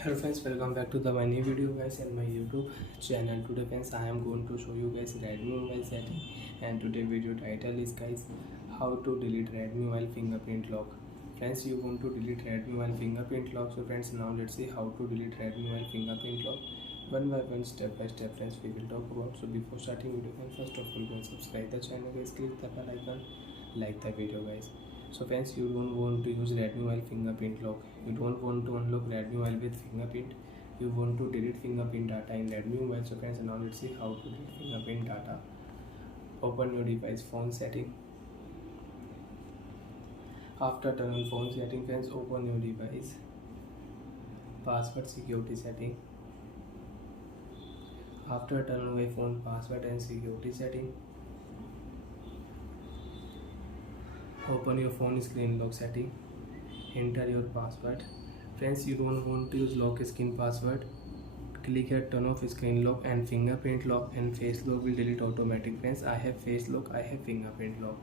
Hello friends, welcome back to my new video guys and my YouTube channel. Today friends, I am going to show you guys Redmi mobile setting, and today video title is guys how to delete Redmi mobile fingerprint lock. Friends, you want to delete Redmi mobile fingerprint lock. So friends, now let's see how to delete Redmi mobile fingerprint lock one by one, step by step. Friends, we will talk about. So before starting video, friends, first of all, go and subscribe the channel guys, click the bell icon, like the video guys. So friends, you don't want to use Redmi mobile fingerprint lock. You don't want to unlock Redmi mobile with fingerprint. You want to delete fingerprint data in Redmi mobile. So friends, now let's see how to delete fingerprint data. Open your device phone setting. After turn on phone setting, friends, open your device password security setting. After turn away phone password and security setting, open your phone screen lock setting. Enter your password. Friends, you don't want to use lock screen password. Click here turn off screen lock and fingerprint lock, and face lock will delete automatic. Friends, I have face lock, I have fingerprint lock.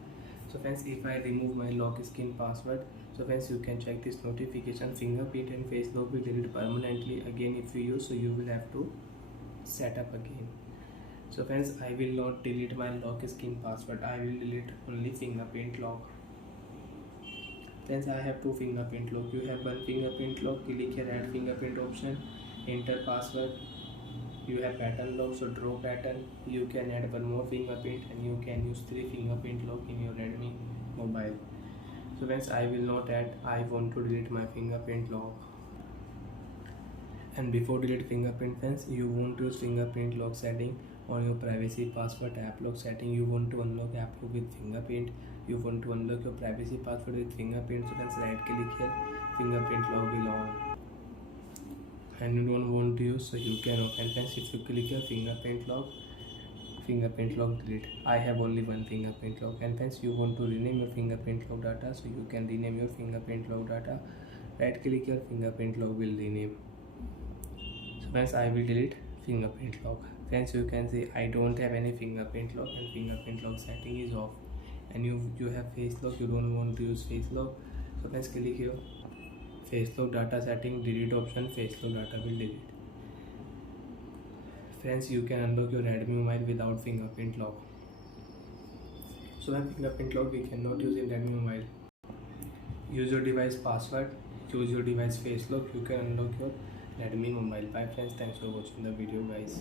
So friends, if I remove my lock screen password, so friends, you can check this notification. Fingerprint and face lock will delete permanently. Again, if you use, so you will have to set up again. So friends, I will not delete my lock screen password. I will delete only fingerprint lock. Friends, I have two fingerprint lock. You have one fingerprint lock. Click here add fingerprint option. Enter password. You have pattern lock, so draw pattern. You can add one more fingerprint, and you can use 3 fingerprint lock in your Redmi mobile. So friends, I will not add. I want to delete my fingerprint lock. And before delete fingerprint, friends, you want to use fingerprint lock setting on your privacy password app lock setting. You want to unlock app lock with fingerprint. You want to unlock your privacy password with fingerprint. So friends, right click here, fingerprint lock will on. And you don't want to use, so you can open. Friends, if you click here fingerprint lock delete. I have only one fingerprint lock. And friends, you want to rename your fingerprint lock data, so you can rename your fingerprint lock data. Right click here, fingerprint lock will rename. So friends, I will delete fingerprint lock. Friends, you can see I don't have any fingerprint lock, and fingerprint lock setting is off. And you have face lock, you don't want to use face lock. So friends, click here face lock data setting, delete option, face lock data will delete. Friends, you can unlock your Redmi mobile without fingerprint lock. So when fingerprint lock we cannot use in Redmi mobile. Use your device password, use your device face lock, you can unlock your Redmi mobile. Bye friends, thanks for watching the video guys.